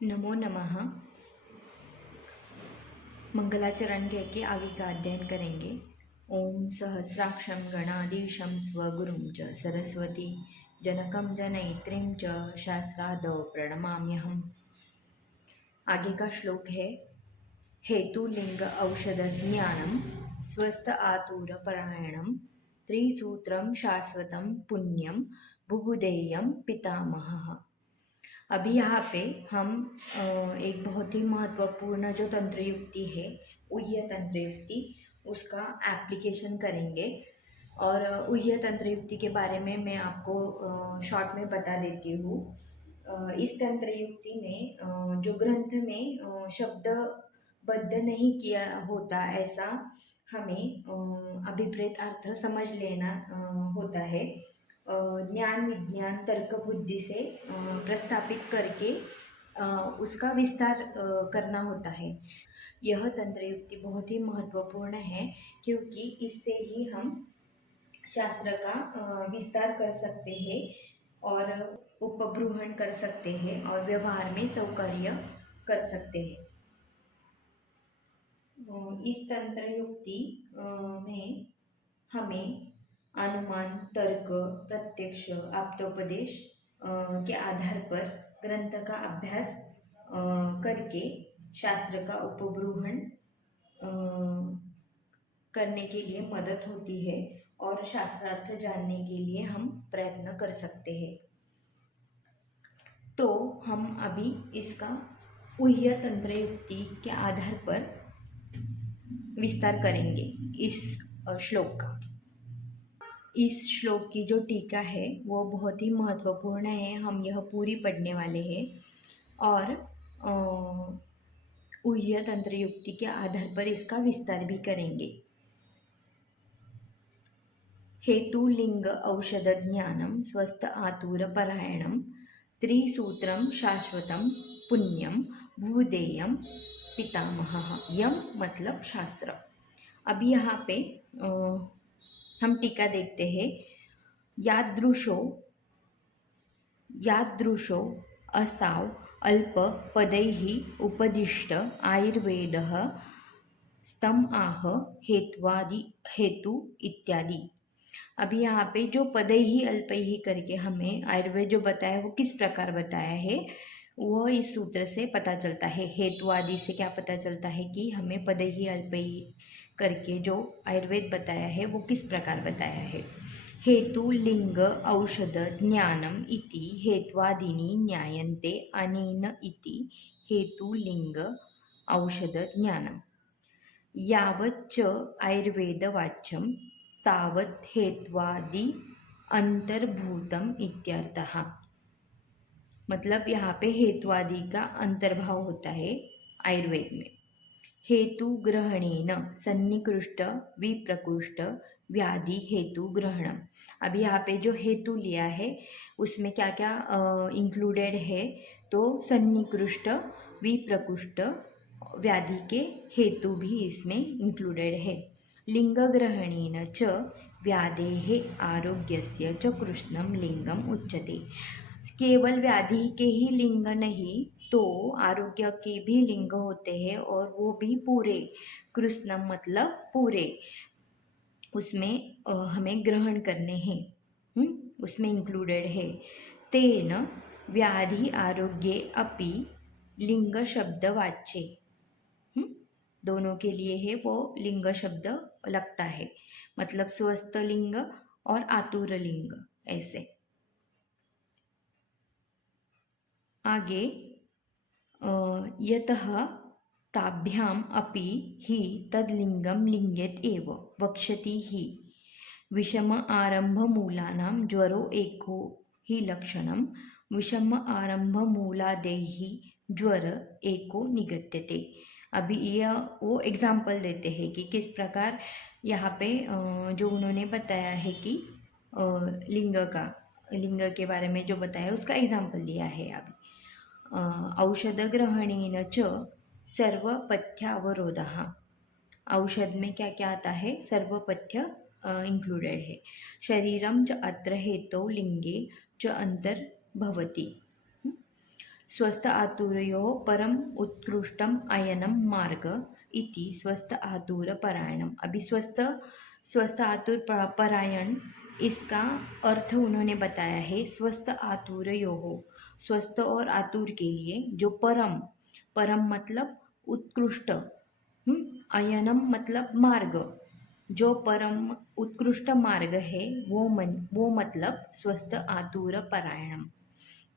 नमो नमः। मंगलाचरण कह के आगे का अध्ययन करेंगे। ओम सहस्राक्षं गणाधीशं स्वगुरुं च सरस्वती जनकं जनयित्रीं च शास्त्रादौ प्रणमाम्यहम्। आगे का श्लोक है हेतुलिंग औषध ज्ञानम स्वस्थ आतुर परायणम त्रिसूत्रम शाश्वतम पुण्यम बुभुदेयम पितामहः। अभी यहाँ पे हम एक बहुत ही महत्वपूर्ण जो तंत्र युक्ति है ऊह्य तंत्र युक्ति उसका एप्लीकेशन करेंगे। और ऊह्य तंत्र युक्ति के बारे में मैं आपको शॉर्ट में बता देती हूँ। इस तंत्र युक्ति में जो ग्रंथ में शब्दबद्ध नहीं किया होता ऐसा हमें अभिप्रेत अर्थ समझ लेना होता है। ज्ञान विज्ञान तर्क बुद्धि से प्रस्थापित करके उसका विस्तार करना होता है। यह तंत्र युक्ति बहुत ही महत्वपूर्ण है क्योंकि इससे ही हम शास्त्र का विस्तार कर सकते हैं और उपब्रूहण कर सकते हैं और व्यवहार में सौकर्य कर सकते हैं। इस तंत्र युक्ति में हमें अनुमान तर्क प्रत्यक्ष आप्तोपदेश के आधार पर ग्रंथ का अभ्यास करके शास्त्र का उपब्रूहण करने के लिए मदद होती है और शास्त्रार्थ जानने के लिए हम प्रयत्न कर सकते हैं। तो हम अभी इसका ऊह्य तंत्र युक्ति के आधार पर विस्तार करेंगे इस श्लोक का। इस श्लोक की जो टीका है वो बहुत ही महत्वपूर्ण है, हम यह पूरी पढ़ने वाले हैं और ऊह्य तंत्र युक्ति के आधार पर इसका विस्तार भी करेंगे। हेतु लिंग औषध ज्ञानम स्वस्थ आतुर परायणम त्रिसूत्रम शाश्वतम पुण्यम भूदेयम पितामहः। यम मतलब शास्त्र। अभी यहाँ पे हम टीका देखते हैं। यादृशो असाव अल्प पदैः उपदिष्ट आयुर्वेदः स्तम आह हेतु इत्यादि। अभी यहाँ पे जो पदई ही अल्प ही करके हमें आयुर्वेद जो बताया वो किस प्रकार बताया है वो इस सूत्र से पता चलता है। हेतु आदि से क्या पता चलता है कि हमें पदई ही अल्प ही करके जो आयुर्वेद बताया है वो किस प्रकार बताया है। हेतु लिंग औषध ज्ञानम इति हेत्वादीनि न्यायन्ते अनेन इति हेतु लिंग औषध ज्ञानम यावच्च आयुर्वेदवाच्यम तावत् हेत्वादि अंतर्भूतम इत्यर्थः। मतलब यहाँ पे हेत्वादि का अंतर्भाव होता है आयुर्वेद में। हेतु ग्रहणेन सन्निकृष्ट विप्रकृष्ट व्याधि हेतु ग्रहणम। अभी यहाँ पे जो हेतु लिया है उसमें क्या क्या इंक्लूडेड है, तो सन्निकृष्ट विप्रकृष्ट व्याधि के हेतु भी इसमें इंक्लूडेड है। लिंग ग्रहणेन च व्याधेः आरोग्यस्य च कृष्णम लिंगम उच्यते। केवल व्याधि के ही लिंग नहीं तो आरोग्य के भी लिंग होते हैं और वो भी पूरे। कृष्णम मतलब पूरे, उसमें हमें ग्रहण करने हैं, उसमें इंक्लूडेड है। तेन व्याधि आरोग्ये अपि लिंग शब्द वाच्ये, दोनों के लिए है वो लिंग शब्द लगता है। मतलब स्वस्थ लिंग और आतुर लिंग ऐसे। आगे यतः ताभ्याम अपि हि तद्लिंगम लिंगेत एव वक्ष्यति हि विषम आरंभ मूलानां ज्वरो एको हि लक्षणम विषम आरंभ मूलादैः ज्वर एको निगत्यते। अभी यह वो एग्जाम्पल देते हैं कि किस प्रकार यहाँ पे जो उन्होंने बताया है कि लिंग के बारे में जो बताया उसका एग्जाम्पल दिया है। अभी औषध ग्रहणेन च सर्वपथ्य अवरोधः। औषध में क्या क्या आता है, सर्वपथ्य इंक्लूडेड है। शरीरम च अत्र हेतौ लिंगे च अंतर्भवति। स्वस्थ आतुरयोः परम उत्कृष्टम अयनम मार्ग इति स्वस्थ आतुर परायणम। अभी स्वस्थ आतुर परायण, इसका अर्थ उन्होंने बताया है स्वस्थ आतुरयोः, स्वस्थ और आतुर के लिए, जो परम, परम मतलब उत्कृष्ट, अयनम मतलब मार्ग, जो परम उत्कृष्ट मार्ग है वो मतलब स्वस्थ आतुर परायणम।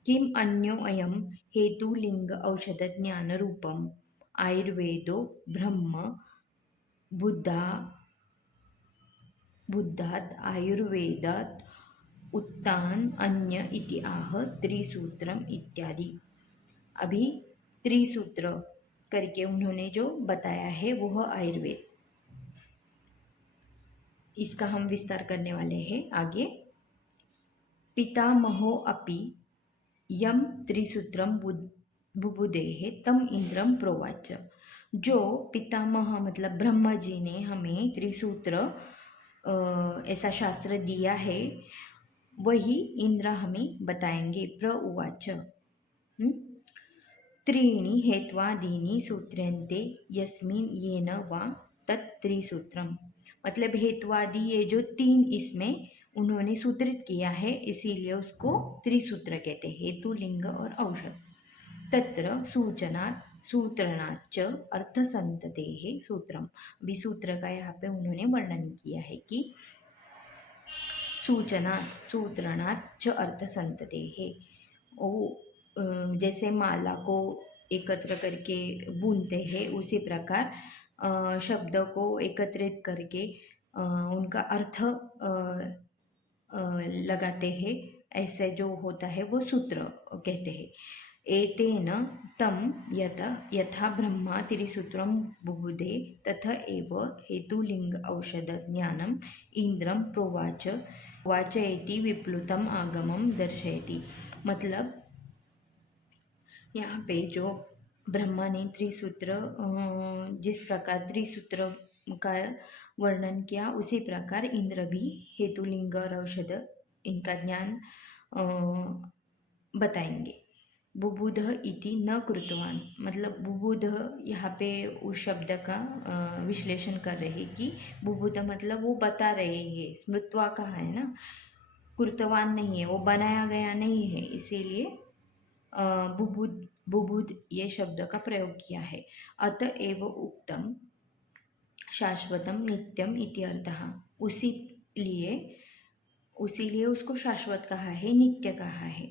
किम अन्यो अयम हेतुलिंग औषध ज्ञान रूपम आयुर्वेदो ब्रह्म बुद्धा बुद्धात् आयुर्वेदात् उत्तान अन्य इति आह त्रिसूत्रम इत्यादि। अभी त्रिसूत्र करके उन्होंने जो बताया है वह आयुर्वेद, इसका हम विस्तार करने वाले हैं आगे। पितामहो अपि यम त्रिसूत्रम बुबुदेहे तम इंद्रम प्रोवाच। जो पितामह मतलब ब्रह्मा जी ने हमें त्रिसूत्र ऐसा शास्त्र दिया है, वही इंद्र हमें बताएंगे। प्रोवाच त्रीणि हेत्वादीनि सूत्र्यन्ते यस्मिन् येन वा तत् त्रिसूत्रम। मतलब हेत्वादि ये जो तीन इसमें उन्होंने सूत्रित किया है, इसीलिए उसको त्रिसूत्र कहते हैं, हेतु लिंग और औषध। तत्र सूचनात् सूत्रणाच्च अर्थसंततेः सूत्रम। अभी सूत्र का यहाँ पे उन्होंने वर्णन किया है कि सूचनात् सूत्रणाच्च अर्थसंततेः, ओ जैसे माला को एकत्र करके बुनते हैं, उसी प्रकार शब्द को एकत्रित करके उनका अर्थ लगाते हैं, ऐसे जो होता है वो सूत्र कहते हैं। एतेन तम यथा ब्रह्मा त्रिसूत्रम बुबुधे तथा एव हेतुलिंग औषध ज्ञानम इंद्रम प्रोवाच वाचयति विप्लुतम आगमम दर्शयति। मतलब यहाँ पे जो ब्रह्मा ने त्रिसूत्र, जिस प्रकार त्रिसूत्र का वर्णन किया, उसी प्रकार इंद्र भी हेतुलिंग और औषध इनका ज्ञान बताएंगे। बुबुध इति न कृतवान, मतलब बुबुध यहाँ पे उस शब्द का विश्लेषण कर रहे कि बुबुध मतलब वो बता रहे हैं, स्मृत्वा का है ना, कृतवान नहीं है, वो बनाया गया नहीं है, इसीलिए बुबुध बुबुध ये शब्द का प्रयोग किया है। अतएव उक्तम शाश्वतम नित्यम इति अर्थः, उसीलिए उसको शाश्वत कहा है, नित्य कहा है।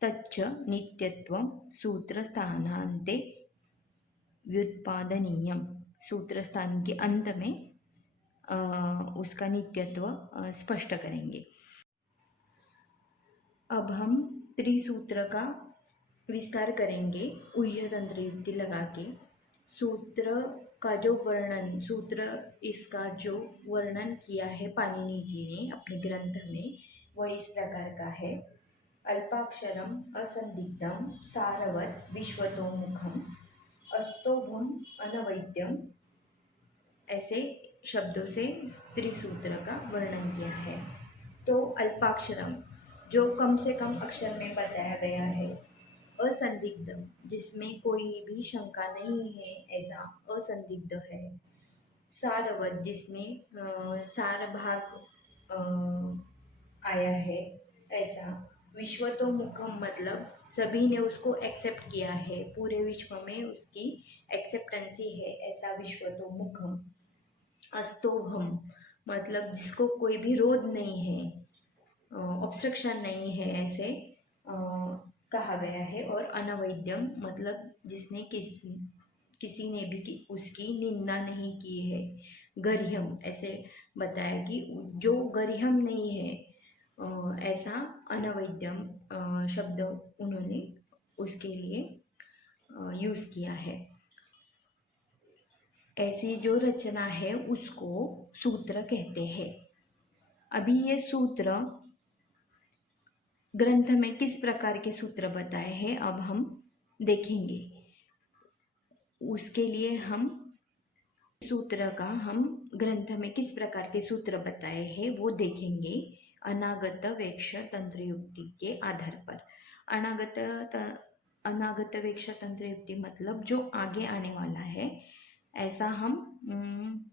तच्च नित्यत्वम सूत्रस्थानान्ते व्युत्पादनीयम, सूत्रस्थान के अंत में उसका नित्यत्व स्पष्ट करेंगे। अब हम त्रिसूत्र का विस्तार करेंगे ऊह्य तंत्र युक्ति लगा के। सूत्र का जो वर्णन, सूत्र इसका जो वर्णन किया है पाणिनि जी ने अपने ग्रंथ में, वह इस प्रकार का है। अल्पाक्षरम असंदिग्धम सारवत विश्वतोमुखम अस्तोभम अनवैद्यम, ऐसे शब्दों से त्रिसूत्र का वर्णन किया है। तो अल्पाक्षरम जो कम से कम अक्षर में बताया गया है, असंदिग्ध जिसमें कोई भी शंका नहीं है, ऐसा असंदिग्ध है। सारवत जिसमें सार भाग आया है, ऐसा। विश्वतोमुखम मतलब सभी ने उसको एक्सेप्ट किया है, पूरे विश्व में उसकी एक्सेप्टेंसी है, ऐसा विश्वतोमुखम। अस्तोभम मतलब जिसको कोई भी रोध नहीं है, ऑब्स्ट्रक्शन नहीं है, ऐसे कहा गया है। और अनवैद्यम मतलब जिसने किसी ने भी उसकी निंदा नहीं की है। गर्ह्यम ऐसे बताया कि जो गर्ह्यम नहीं है, ऐसा अनवैद्यम शब्द उन्होंने उसके लिए यूज़ किया है। ऐसी जो रचना है उसको सूत्र कहते हैं। अभी ये सूत्र ग्रंथ में किस प्रकार के सूत्र बताए हैं अब हम देखेंगे। उसके लिए हम सूत्र का हम ग्रंथ में किस प्रकार के सूत्र बताए हैं वो देखेंगे अनागत वेक्ष तंत्र युक्ति के आधार पर। अनागतवेक्षा तंत्र युक्ति मतलब जो आगे आने वाला है, ऐसा हम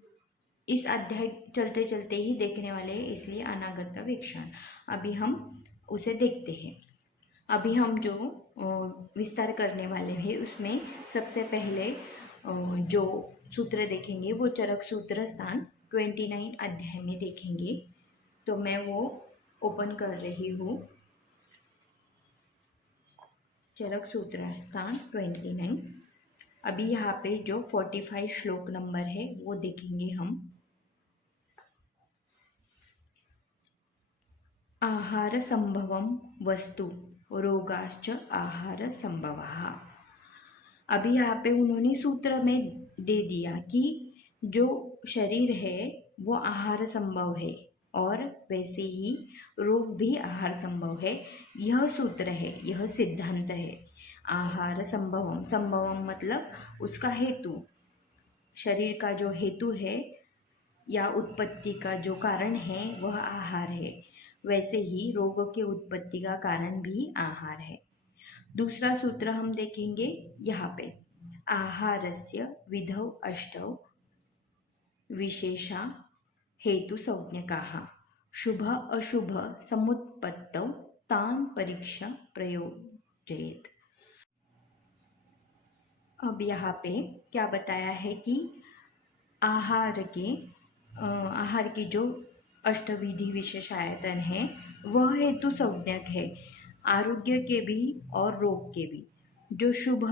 इस अध्याय चलते चलते ही देखने वाले हैं, इसलिए अनागत वेक्षण। अभी हम उसे देखते हैं। अभी हम जो विस्तार करने वाले हैं उसमें सबसे पहले जो सूत्र देखेंगे वो चरक सूत्र स्थान 29 अध्याय में देखेंगे। तो मैं वो ओपन कर रही हूँ। चरक सूत्र स्थान 29। अभी यहाँ पे जो 45 श्लोक नंबर है वो देखेंगे हम। आहार संभवम वस्तु रोगाश्च आहार संभवः। अभी यहाँ पे उन्होंने सूत्र में दे दिया कि जो शरीर है वो आहार संभव है और वैसे ही रोग भी आहार संभव है। यह सूत्र है, यह सिद्धांत है। आहार संभवम, संभवम मतलब उसका हेतु, शरीर का जो हेतु है या उत्पत्ति का जो कारण है वह आहार है, वैसे ही रोगों के उत्पत्ति का कारण भी आहार है। दूसरा सूत्र हम देखेंगे यहाँ पे। आहारस्य विधौ अष्टौ विशेषा हेतु संज्ञकाः शुभ अशुभ समुत्पत्तौ तान् परीक्षा प्रयोजयेत्। अब यहाँ पे क्या बताया है कि आहार की जो अष्टविधि विशेष आयतन है वह हेतु संज्ञक है, आरोग्य के भी और रोग के भी। जो शुभ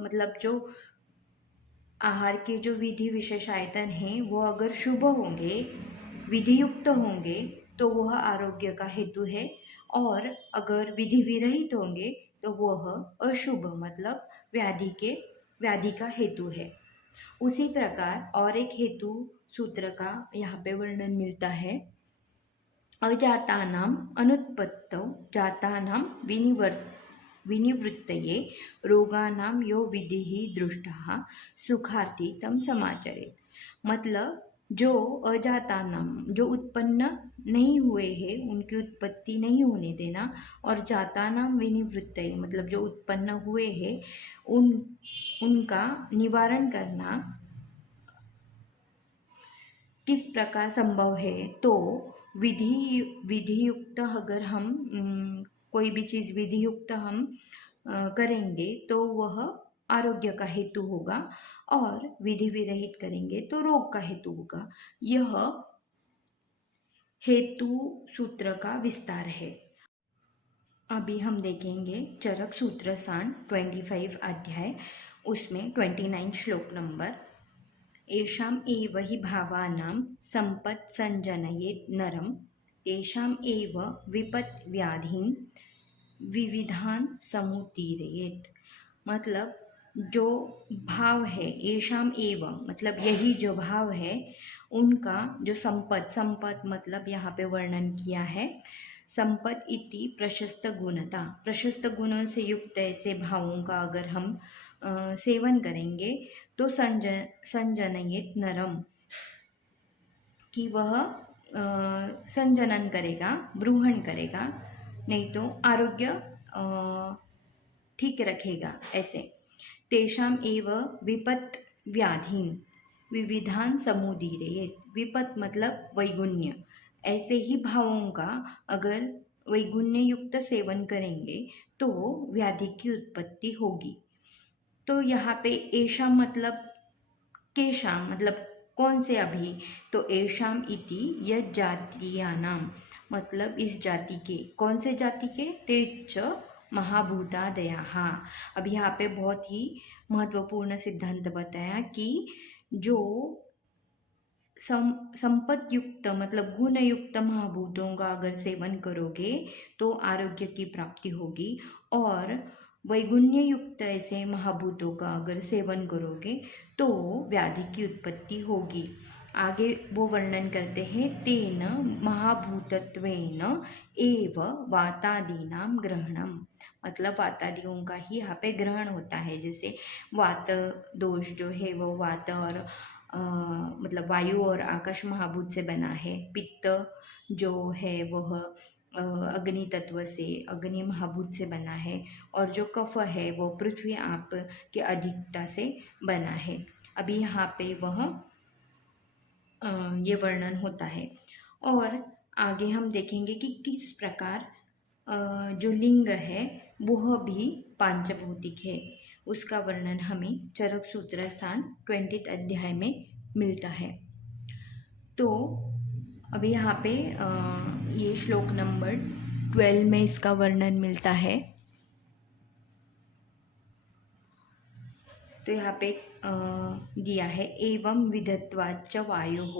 मतलब जो आहार के जो विधि विशेष आयतन हैं वो अगर शुभ होंगे, विधियुक्त होंगे तो वह आरोग्य का हेतु है, और अगर विधि विरहित होंगे तो वह अशुभ मतलब व्याधि का हेतु है। उसी प्रकार और एक हेतु सूत्र का यहाँ पे वर्णन मिलता है। अजातानाम अनुत्पत्तौ जातानाम विनिवृत्तये रोगानां यो विधिः दृष्टः सुखार्थी तम समाचरेत। मतलब जो अजातानाम, जो उत्पन्न नहीं हुए हैं उनकी उत्पत्ति नहीं होने देना, और जातानाम विनिवृत्तये मतलब जो उत्पन्न हुए हैं उनका निवारण करना किस प्रकार संभव है। तो विधियुक्त अगर हम कोई भी चीज़ विधियुक्त हम करेंगे तो वह आरोग्य का हेतु होगा, और विधि विरहित करेंगे तो रोग का हेतु होगा। यह हेतु सूत्र का विस्तार है। अभी हम देखेंगे चरक सूत्र स्थान 25 अध्याय, उसमें 29 श्लोक नंबर। येषाम् एव हि भावानां सम्पत् संजनयेत् नरं तेषाम् एव विपत् व्याधीन् विविधान् समुदीरयेत्। मतलब जो भाव है, येषाम् एव मतलब यही जो भाव है, उनका जो संपत् मतलब यहाँ पे वर्णन किया है। संपत् इति प्रशस्त गुणता, प्रशस्त गुणों से युक्त ऐसे भावों का अगर हम सेवन करेंगे तो संजनयेत नरम, कि वह संजनन करेगा, ब्रूहण करेगा, नहीं तो आरोग्य ठीक रखेगा। ऐसे तेषाम एव विपत् व्याधीन विविधान समुदीरयेत। विपत् मतलब वैगुण्य, ऐसे ही भावों का अगर वैगुण्य युक्त सेवन करेंगे तो व्याधि की उत्पत्ति होगी। तो यहाँ पे एशाम मतलब केशाम मतलब कौन से अभी, तो एशाम इति यत् जातीयानाम मतलब इस जाति के, कौन से जाति के, तेज महाभूतादयाः। अब यहाँ पे बहुत ही महत्वपूर्ण सिद्धांत बताया कि जो संपत्ति युक्त मतलब गुण युक्त महाभूतों का अगर सेवन करोगे तो आरोग्य की प्राप्ति होगी, और वैगुण्य युक्त ऐसे महाभूतों का अगर सेवन करोगे तो व्याधि की उत्पत्ति होगी। आगे वो वर्णन करते हैं, तेन महाभूतत्वेन एव वातादीनां ग्रहणम, मतलब वातादियों का ही यहाँ पे ग्रहण होता है। जैसे वात दोष जो है वो वात और मतलब वायु और आकाश महाभूत से बना है। पित्त जो है वह अग्नि तत्व से, अग्नि महाभूत से बना है, और जो कफ है वो पृथ्वी आप के अधिकता से बना है। अभी यहाँ पे वह ये वर्णन होता है। और आगे हम देखेंगे कि किस प्रकार जो लिंग है वह भी पांचभौतिक है, उसका वर्णन हमें चरक सूत्र स्थान 20 अध्याय में मिलता है। तो अभी यहाँ पे ये श्लोक नंबर 12 में इसका वर्णन मिलता है। तो यहाँ पे दिया है, एवं विधत्वाच्च वायुः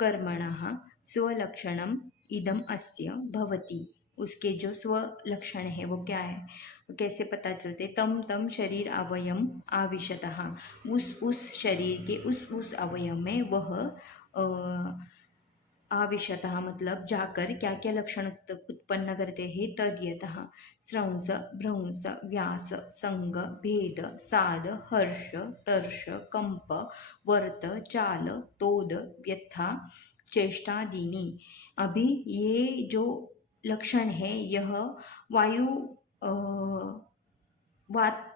कर्मणः स्वलक्षणम इदम अस्य भवति। उसके जो स्वलक्षण है वो क्या है, कैसे पता चलते, तम तम शरीर अवयम आविशतः, उस शरीर के उस अवयव में वह आविशतः मतलब जाकर क्या क्या लक्षण उत्पन्न करते हैं, तद्यतः स्रंस भ्रंस व्यास संग भेद साद हर्ष तर्ष कंप वर्त चाल तोद व्यथा चेष्टादीनी। अभी ये जो लक्षण है यह वायु वात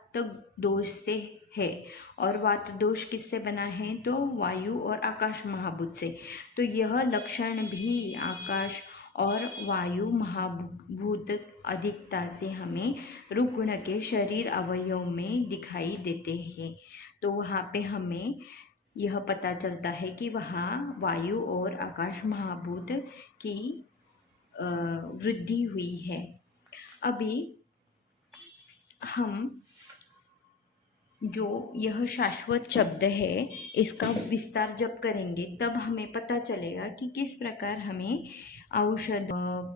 दोष से है, और वात दोष किससे बना है, तो वायु और आकाश महाभूत से। तो यह लक्षण भी आकाश और वायु महाभूत अधिकता से हमें रुग्ण के शरीर अवयव में दिखाई देते हैं। तो वहाँ पे हमें यह पता चलता है कि वहाँ वायु और आकाश महाभूत की वृद्धि हुई है। अभी हम जो यह शाश्वत शब्द है इसका विस्तार जब करेंगे तब हमें पता चलेगा कि किस प्रकार हमें औषध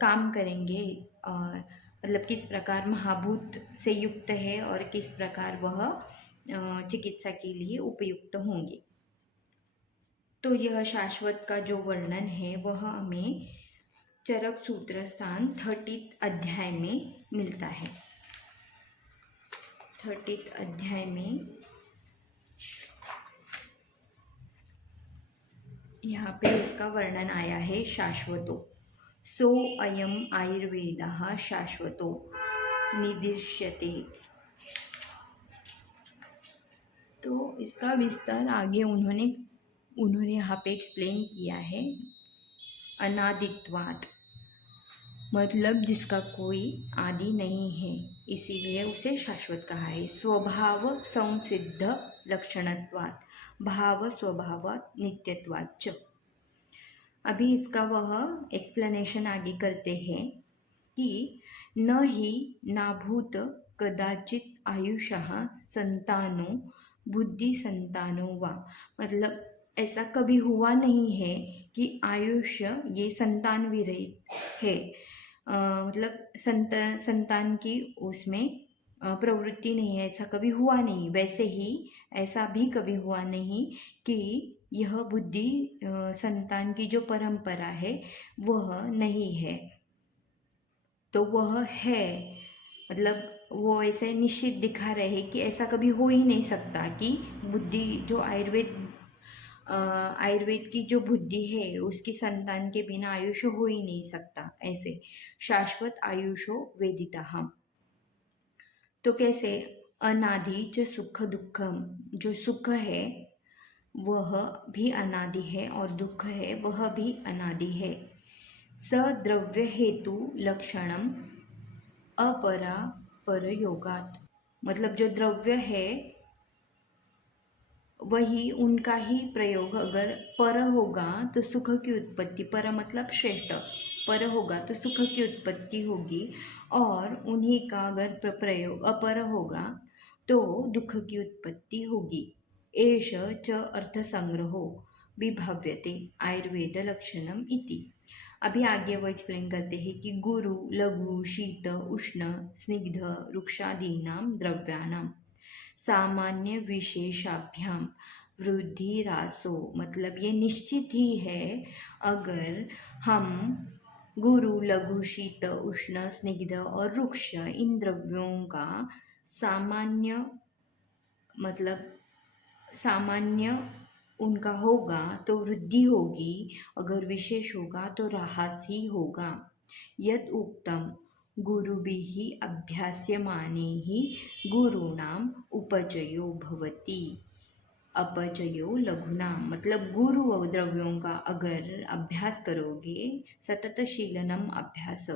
काम करेंगे, मतलब किस प्रकार महाभूत से युक्त है और किस प्रकार वह चिकित्सा के लिए उपयुक्त होंगे। तो यह शाश्वत का जो वर्णन है वह हमें चरक सूत्र स्थान 30 अध्याय में मिलता है। 30 अध्याय में यहाँ पे उसका वर्णन आया है, शाश्वतो सो अयम आयुर्वेदः शाश्वतो निदिश्यते। तो इसका विस्तार आगे उन्होंने यहाँ पे एक्सप्लेन किया है। अनादित्वात् मतलब जिसका कोई आदि नहीं है, इसीलिए उसे शाश्वत कहा है। स्वभाव संसिद्ध लक्षणत्वात् भाव स्वभावात् नित्यत्वाच्च। अभी इसका वह एक्सप्लेनेशन आगे करते हैं कि न ही नाभूत कदाचित आयुषः संतानो बुद्धि संतानो वा, मतलब ऐसा कभी हुआ नहीं है कि आयुष्य ये संतान विरहित है, मतलब संतान की उसमें प्रवृत्ति नहीं है, ऐसा कभी हुआ नहीं। वैसे ही ऐसा भी कभी हुआ नहीं कि यह बुद्धि संतान की जो परंपरा है वह नहीं है। तो वह है, मतलब वो ऐसे निश्चित दिखा रहे हैं कि ऐसा कभी हो ही नहीं सकता कि बुद्धि जो आयुर्वेद की जो बुद्धि है उसकी संतान के बिना आयुष हो ही नहीं सकता। ऐसे शाश्वत आयुषो वेदितः। तो कैसे, अनादि च सुख दुखम, जो सुख है वह भी अनादि है और दुख है वह भी अनादि है। सद्रव्य हेतु लक्षणम अपरा पर योगात, मतलब जो द्रव्य है वही उनका ही प्रयोग अगर पर होगा तो सुख की उत्पत्ति, पर मतलब श्रेष्ठ, पर होगा तो सुख की उत्पत्ति होगी, और उन्हीं का अगर प्रयोग अपर होगा तो दुख की उत्पत्ति होगी। एष च अर्थसंग्रहो विभाव्यते आयुर्वेद लक्षणम इति। अभी आगे वो एक्सप्लेन करते हैं कि गुरु लघु शीत उष्ण स्निग्ध रुक्षादीनां द्रव्याणाम सामान्य विशेषाभ्याम वृद्धि रासो, मतलब ये निश्चित ही है अगर हम गुरु लघु शीत उष्ण स्निग्ध और रुक्ष इन द्रव्यों का सामान्य, मतलब सामान्य उनका होगा तो वृद्धि होगी, अगर विशेष होगा तो ह्रास ही होगा। यद् उक्तं गुरुभिः अभ्यास्यमानैः गुरूणाम् उपचयो भवति। अपचयो लघुनाम मतलब गुरु द्रव्यों का अगर अभ्यास करोगे, सतत शीलनम अभ्यास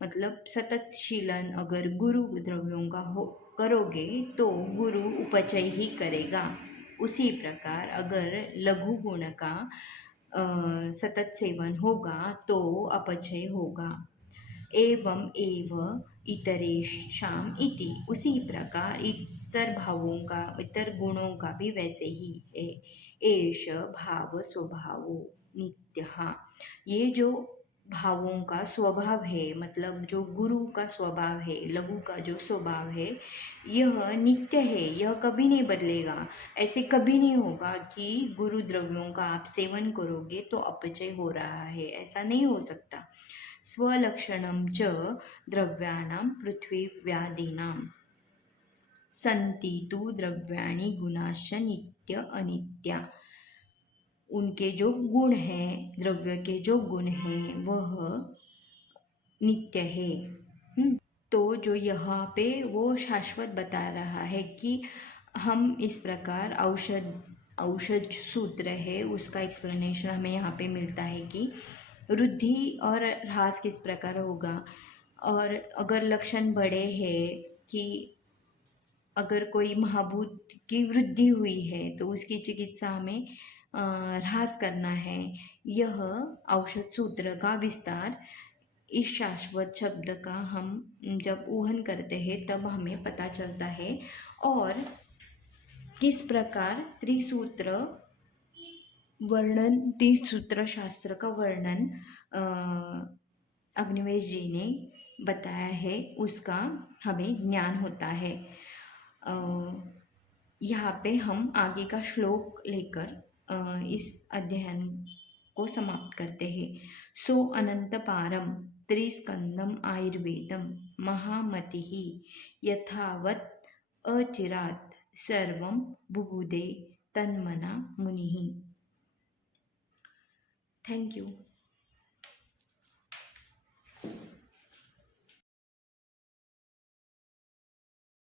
मतलब सतत शीलन अगर गुरु द्रव्यों का हो करोगे तो गुरु उपचय ही करेगा। उसी प्रकार अगर लघु गुण का सतत सेवन होगा तो अपचय होगा। एवं एव इतरेषाम इति, उसी प्रकार इतर भावों का इतर गुणों का भी वैसे ही है। एष भाव स्वभावो नित्यः, ये जो भावों का स्वभाव है मतलब जो गुरु का स्वभाव है, लघु का जो स्वभाव है, यह नित्य है, यह कभी नहीं बदलेगा। ऐसे कभी नहीं होगा कि गुरु द्रव्यों का आप सेवन करोगे तो अपचय हो रहा है, ऐसा नहीं हो सकता। स्वलक्षणं च द्रव्याणां पृथ्वीव्यादीनां सन्ति तु द्रव्याणि गुणाश्च नित्य अनित्या, उनके जो गुण हैं, द्रव्य के जो गुण हैं वह नित्य है। तो जो यहाँ पे वो शाश्वत बता रहा है कि हम इस प्रकार औषध सूत्र है उसका एक्सप्लेनेशन हमें यहाँ पे मिलता है कि वृद्धि और ह्रास किस प्रकार होगा, और अगर लक्षण बड़े हैं कि अगर कोई महाभूत की वृद्धि हुई है तो उसकी चिकित्सा हमें ह्रास करना है। यह औषध सूत्र का विस्तार इस शाश्वत शब्द का हम जब ऊहन करते हैं तब हमें पता चलता है। और किस प्रकार त्रिसूत्र वर्णन, त्रिसूत्र शास्त्र का वर्णन अग्निवेश जी ने बताया है उसका हमें ज्ञान होता है। यहाँ पे हम आगे का श्लोक लेकर इस अध्ययन को समाप्त करते हैं। सो अनंत पारम त्रिस्कंदम आयुर्वेदम महामतिः यथावत् अचिरात् सर्वं बुबुदे तन्मना मुनिः। Thank you.